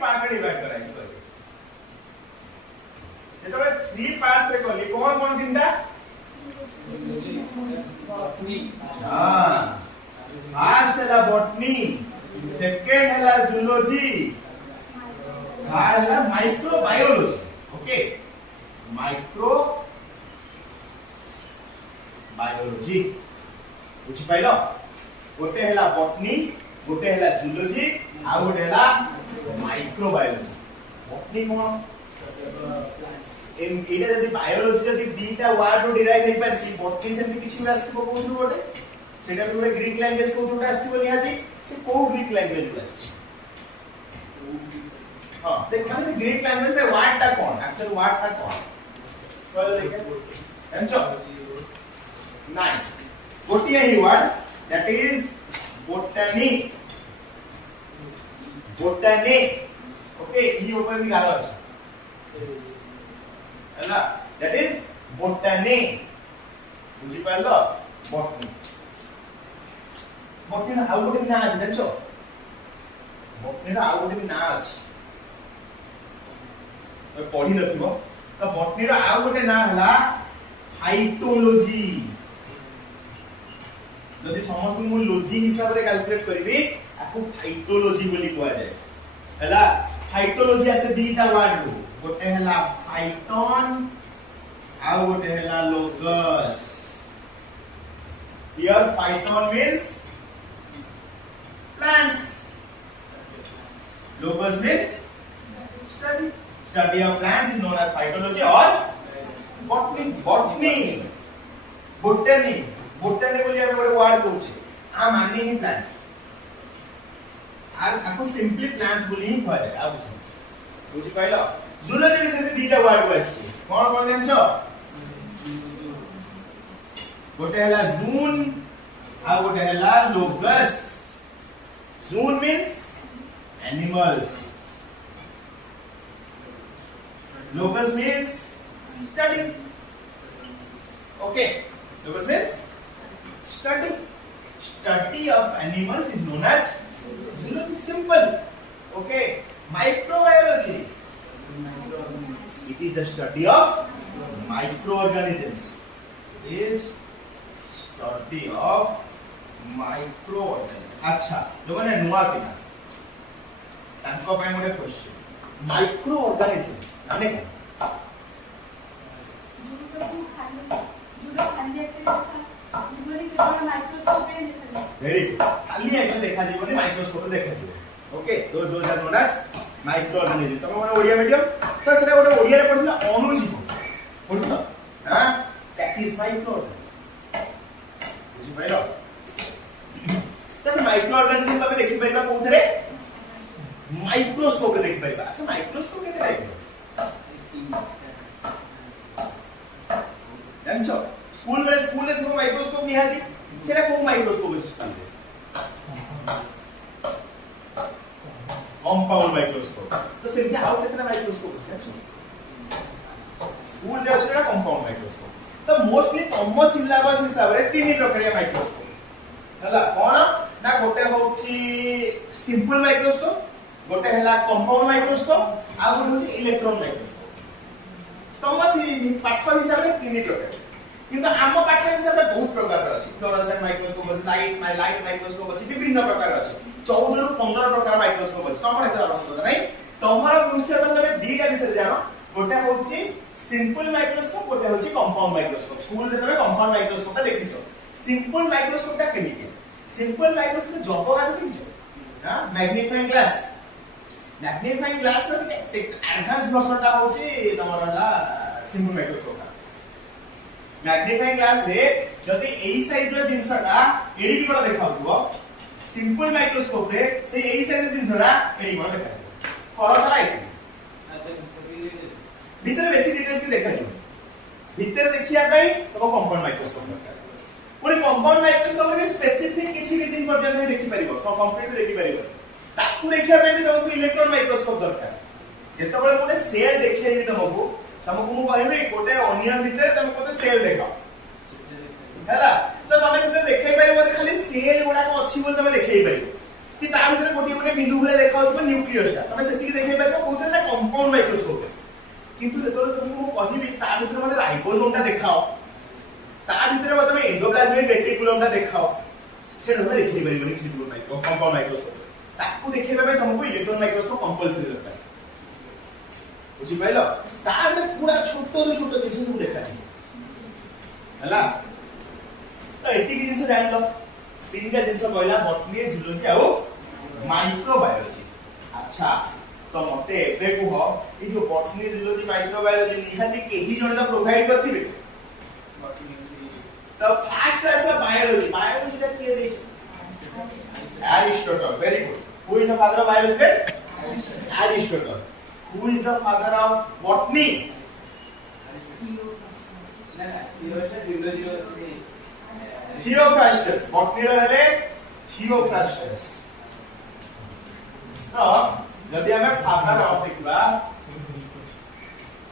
part रे divide कराई छ जेतबे 3 पार्ट्स रे कली कोन कोन चिंता बॉटनी हां फर्स्ट है बॉटनी सेकंड है जूलॉजी थर्ड है माइक्रोबायोलॉजी ओके माइक्रो बायोलॉजी बुझी पाइलो गोटे हैला बॉटनी गोटे हैला जूलॉजी आ गोटे हैला माइक्रोबायोलॉजी बॉटनी कोन एटा जदी बायोलॉजी जदी दीटा वर्ड रो डिराइव हे परछि बॉटनी सेमति किछि भी आस्ति कोन गोटे सेटा गोटे ग्रीक लैंग्वेज को गोटे आस्ति निहाती से को ग्रीक लैंग्वेज रो आस्छि हां से माने ग्रीक लैंग्वेज रे वर्ड ता कोन एक्चुअल वर्ड ता कोन तो देखे एंचो नाइन गोटिया ही word that is botany botany okay ई ऊपर भी गालो अछि हैला दैट इज बोटनी बुझी पाइलो बोटनी बोटनी ना आउ गोटे भी ना अछि देखछो बोटनी रा आउ गोटे भी ना अछि तो पढी नथिबो तो बोटनी रा आउ गोटे ना हला फाइटोलॉजी जदि समस्त मु लॉजी हिसाब रे कैलकुलेट करबी आकु फाइटोलॉजी बोली कुआ जाय हला फाइटोलॉजी आसे दीटा वर्ड रो गोटे हला फाइटोन आ गोटे हला logos here phyton means plants logos means study of plants is known as phytology or botany botany बोली हम गोटे वर्ड कहूचे आ माने ही प्लांट्स आर आपको सिंपली प्लांट्स बोली ही कहले आ बुझी पाइलो जूलॉजी के से दीटा वर्ड आछि कोन कोन जानछो गोटे हला जून आ गोटे हला logos zoon means animals logos means study okay locus means study of animals is known as zoology simple okay microbiology it is the study of microorganisms it is study of microorganisms अच्छा लोगों ने नुआ पिना तांको पे मोटे question microorganism माने very good खाली ऐसे देखा जीवनी माइक्रोस्कोप रे देखा जीव ओके दो आर नोन एज माइक्रोऑर्गेनिज्म तमे माने ओडिया मीडियम तो सेटा गोटे ओडिया रे पढिला अणुजीव पढिला हां दैट इज माइक्रोऑर्गेनिज्म बुझि पाइलो तो से माइक्रोऑर्गेनिज्म तमे देखि पाइबा कोथरे माइक्रोस्कोप रे देखि पाइबा अच्छा माइक्रोस्कोप केते टाइप जानछो स्कूल रे थो माइक्रोस्कोप निहाती सेटा को माइक्रोस्कोप है स्कूल रे कंपाउंड माइक्रोस्कोप तो से आउ केतना माइक्रोस्कोप है स्कूल रे सेटा कंपाउंड माइक्रोस्कोप तो मोस्टली तम सिलेबस हिसाब रे तीन प्रकार माइक्रोस्कोप हला कोन ना गोटे होची सिंपल माइक्रोस्कोप गोटे हला कंपाउंड माइक्रोस्कोप आ गोटे होची इलेक्ट्रॉन माइक्रोस्कोप तम पाठ हिसाब रे तीन प्रकार किंतु आम पाठ हिसाब रे बहुत प्रकार अछि फ्लोरोसेंट माइक्रोस्कोप अछि लाइट माइक्रोस्कोप अछि विभिन्न प्रकार अछि 14 रु 15 प्रकार माइक्रोस्कोप अछि तमर एत आवश्यकता नै तमर मुख्य तमे दीटा विषय जानो गोटे होछि सिंपल माइक्रोस्कोप गोटे होछि कंपाउंड माइक्रोस्कोप स्कूल रे तमे कंपाउंड माइक्रोस्कोप देखिछो सिंपल माइक्रोस्कोप ता केमिकल सिंपल माइक्रोस्कोप जब गाछ देखिछो हां मैग्नीफाइंग ग्लास रे एडवांस वर्जन ता होछि तमर हला सिंपल माइक्रोस्कोप मैग्नीफाइंग ग्लास रे जदी एई साइड रो जिंसटा एडी भी बड़ा देखाउबो सिंपल माइक्रोस्कोप रे से एई साइड रो जिंसटा एडी बड़ा देखाउबो फरक लाइक भीतर बेसी डिटेल्स के देखा जिवो भीतर देखिया पई तो कंपाउंड माइक्रोस्कोप दरकार पुनी कंपाउंड माइक्रोस्कोप रे स्पेसिफिक किछि रीजन पर्यंत ही देखि परिबो सब कंप्लीट देखि परिबो ताकू देखिया पई तुमको इलेक्ट्रॉन माइक्रोस्कोप दरकार जेतबेले मोने सेल देखैबी तुमको मु कहबी गोटे ओनियन भीतर तुमको सेल देखाओ हैला तो तमे से देखै परिबो खाली सेल गुडा को अछि बोल तमे देखै परिबो कि ता भीतर गोटे गोटे बिंदु भले देखाउथबो न्यूक्लियस ता तमे सेति देखै पाबो कोते ना कंपाउंड माइक्रोस्कोप किंतु जेतोले तुमको कहबी ता भीतर मते राइबोसोम ता देखाओ ता भीतर मते एंडोप्लाज्मिक रेटिकुलम ता देखाओ से तमे देखि परिबनि सिंपल माइक्रो कंपाउंड माइक्रोस्कोप ताकू देखै पाबे तुमको इलेक्ट्रॉन माइक्रोस्कोप कंपलसरी दरकार बुझी पाइलो ता में पूरा छोटो जिंस सब देखा हला तो एटी की जिंस जान लो तीनटा जिंस कहला बॉटनी जूलॉजी आ माइक्रोबायोलॉजी अच्छा तो मते एबे को ई जो बॉटनी जूलॉजी माइक्रोबायोलॉजी निहाती केही जने ता प्रोवाइड करथिबे तो फास्ट आसा बायोलॉजी बायोलॉजी ता के दे Aristotle very good who is the father of biology Aristotle who is the father of botany Theophrastus botany रे हेले Theophrastus तो यदि हमें फादर ऑफ देखिबा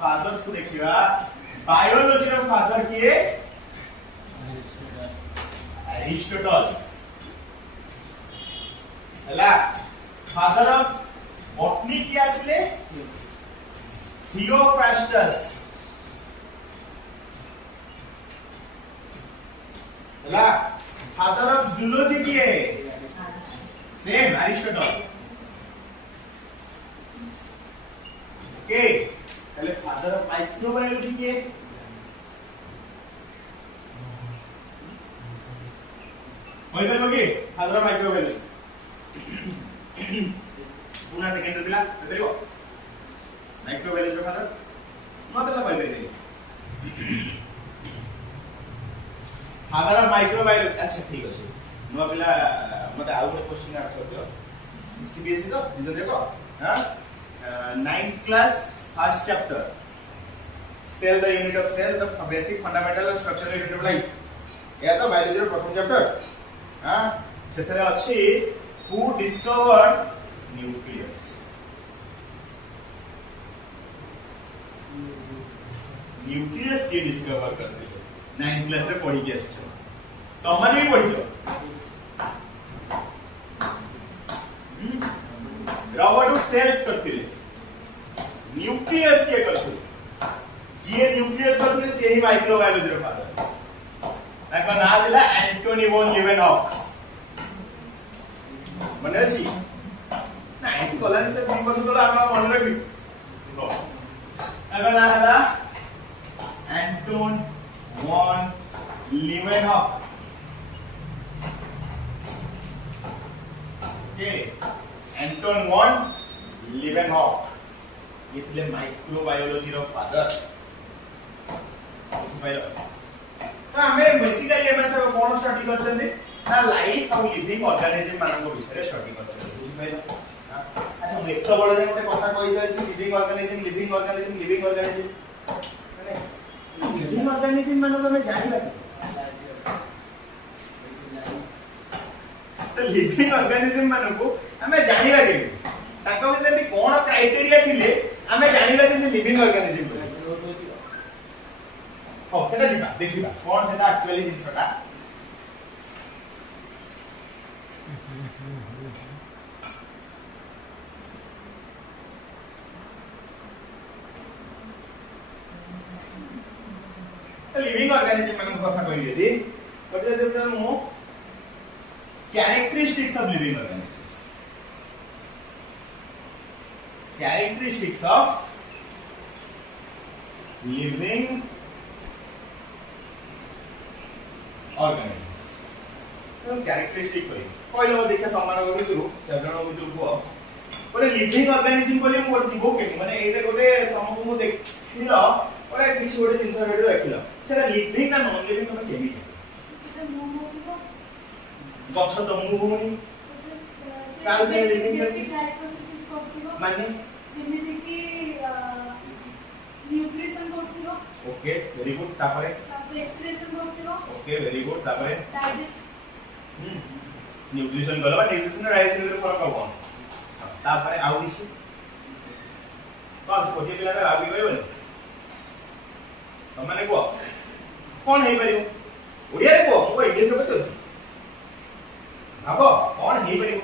फादर्स को देखिबा बायोलॉजी रो फादर किए एरिस्टोटल हला फादर ऑफ बॉटनी की आसले थियोफ्रास्टस हला फादर ऑफ जूलॉजी की है सेम एरिस्टोटल ओके पहले फादर ऑफ माइक्रोबायोलॉजी की है वही बोलोगे फादर ऑफ माइक्रोबायोलॉजी पुना सेकेंडरी पिला देखियो माइक्रोबायोलॉजी रो फादर न पिला कहबे नहीं फादर ऑफ माइक्रोबायोलॉजी अच्छा ठीक अछि न पिला मते आउ एक क्वेश्चन आंसर दियो सीबीएसई तो दिनो देखो हां 9th class first chapter cell the unit of cell the basic fundamental and structural unit of life या तो बायोलॉजी रो प्रथम चैप्टर हां सेथरे अछि who discovered nucleus nucleus के डिस्कवर करते 9th क्लास रे पढ़ी के आछो तमन भी पढ़िछो रॉबर्ट सेल्फ करते न्यूक्लियस के करते जे न्यूक्लियस करते से ही माइक्रोबायोलॉजी रो फादर ताका ना दिला एंटोनी वॉन लीवेनहॉक मने अछि ना एति कलानी से 2 वर्ष तोला हमरा मन रखी देखो अगर ना हला Anton van Leeuwenhoek okay Anton van Leeuwenhoek ये थे माइक्रोबायोलॉजी रो फादर तो हमें बेसिकली एमन सब कोन स्टडी करछन्ते ना लाइफ और लिविंग ऑर्गेनिज्म मानक विषय स्टडी करछन्ते बुझि पाइलो अच्छा मैं एक बड़ जे गोटे कथा कहि जाय छी लिविंग ऑर्गेनिज्म माने लिविंग ऑर्गेनिज्म मानक हमें जानिबा तो लिविंग ऑर्गेनिज्म मानक हमें जानिबा के ताको भितर कोन क्राइटेरिया थिले हमें जानिबा जे लिविंग ऑर्गेनिज्म हो सेटा दिबा देखिबा कोन सेटा एक्चुअली जिंसटा लिविंग ऑर्गेनिज्म मन कथा कहिए दी बटे जब मु characteristics of living organisms characteristics of living organisms तो कैरेक्टरिस्टिक कहलो देखा तमार भितर चारण भितर को गोटे लिविंग ऑर्गेनिज्म बोली मु गोटे जीव के माने एटा गोटे तुमको मु देखिलो ओरे किसी गोटे जिंस भितर देखिलो सेटा लिविंग ना नॉन लिविंग तुम केमी सेटा मूव होतिबो गछ तो मूव होनी काल से लिविंग बेसिक हाइपोथेसिस करतिबो माने जेमिति कि न्यूट्रिशन करतिबो ओके वेरी गुड तापरे एक्सप्रेशन करतिबो ओके वेरी गुड तापरे डाइजेस्ट न्यूट्रिशन गलबा न्यूट्रिशन डाइजेशन रे फरक हो तापरे आउ दिसी बस कोठी पिला आबि गयो तो माने को कोन हे परियो ओडिया रे को इंग्लिश रे बतो भाबो कोन हे परियो